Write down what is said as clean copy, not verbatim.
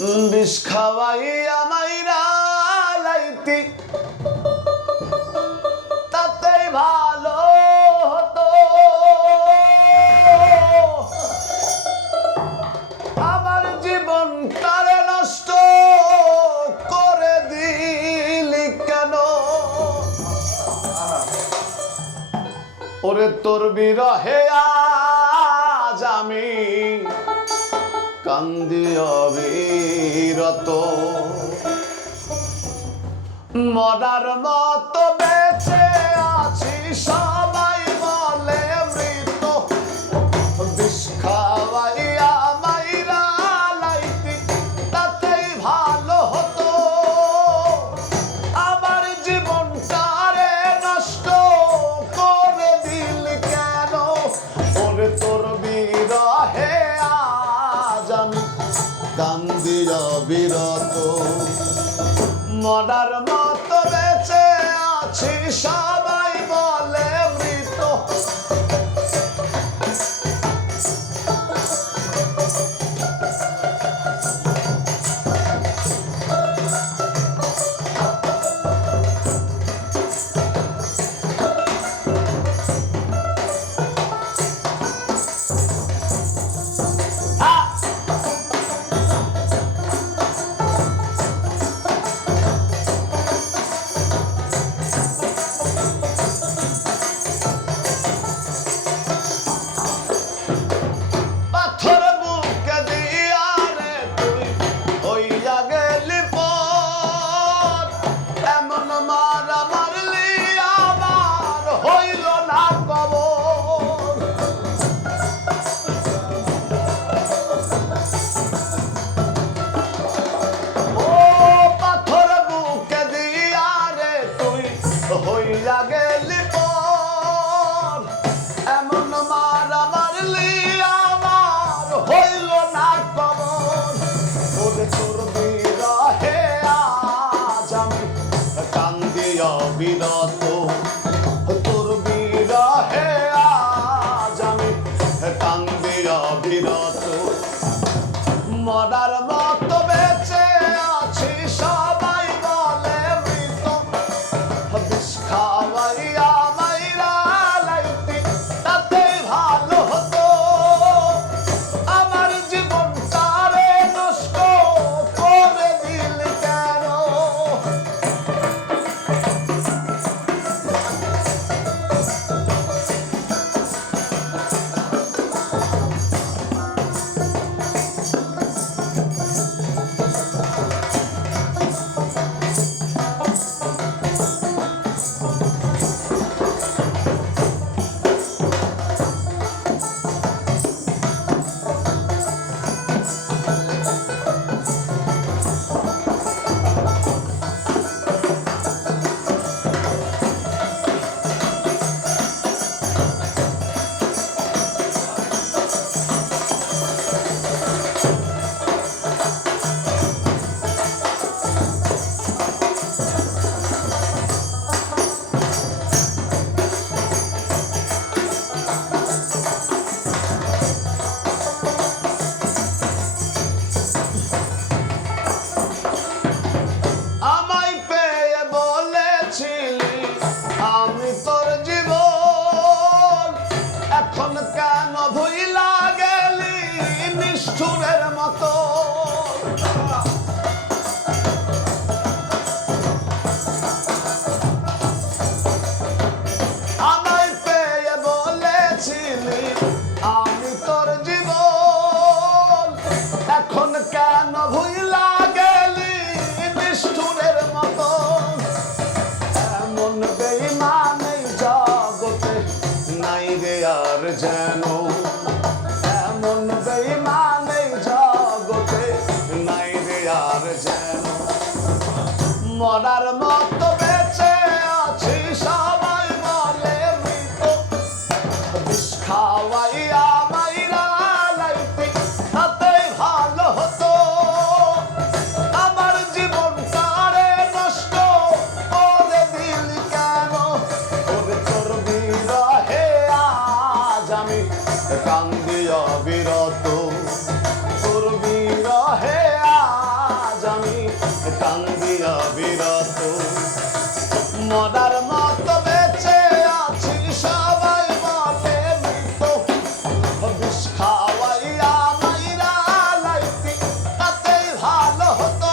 বিষ খাওয়াইয়া মাইরা লাইতি তাতেই ভালো হতো। আমার জীবনটারে নষ্ট করে দিলি কেন? ওরে তোর বিরহে আজ আমি কান্দি অবিরত, মরার মতো বেঁচে আছি সবাই বলে মৃত। বিষ খাওয়াইয়া মাইরা লাইতি তাতেই ভালো হতো। আমার জীবনটারে নষ্ট করে দিলি কেন? ওরে তোর বিরহে আজ আমি কান্দি অবিরত, মরার মতো বেঁচে আছি সবাই বলে মৃত। হইয়া গেলি পর এমন মারা মারলি আমার হইল না কবর। ওরে তোর বিরহে আজ আমি কান্দি অবিরত, তোর বিরহে আজ আমি কান্দি অবিরত, মরার মতো বেঁচে আছি সবাই বলে মৃত। বিষ খাওয়াইয়া মাইরা লাইতি তাতেই ভালো হতো। আমার জীবনটারে নষ্ট করে দিলি কেন? আমি তোর জীবন এখন কেন ভুইলা গেলি নিষ্ঠুরের মতো? আমায় পেয়ে বলেছিলি আমি তোর জীবন এখন কেন ভুইলা গেলি নিষ্ঠুরের মতো? এমন বেঈমান এই জগতে নাই রে আর যেন, এমন বেঈমান এই জগতে নাই রে আর যেন, মরার মতো বেঁচে আছি সবাই বলে মৃত। বিষ খাওয়াইয়া মাইরা লাইতি তাতেই ভালো হতো। আমার জীবনটারে নষ্ট করে দিলি কেন? ওরে তোর বিরহে আজ আমি কান্দি অবিরত, তোর বিরহে কান্দিয়া বিরত মরার মতো বেঁচে আছি সবাই বলে মৃত বিষ খাওয়াইয়া মাইরা লাইতি তাতেই ভালো হতো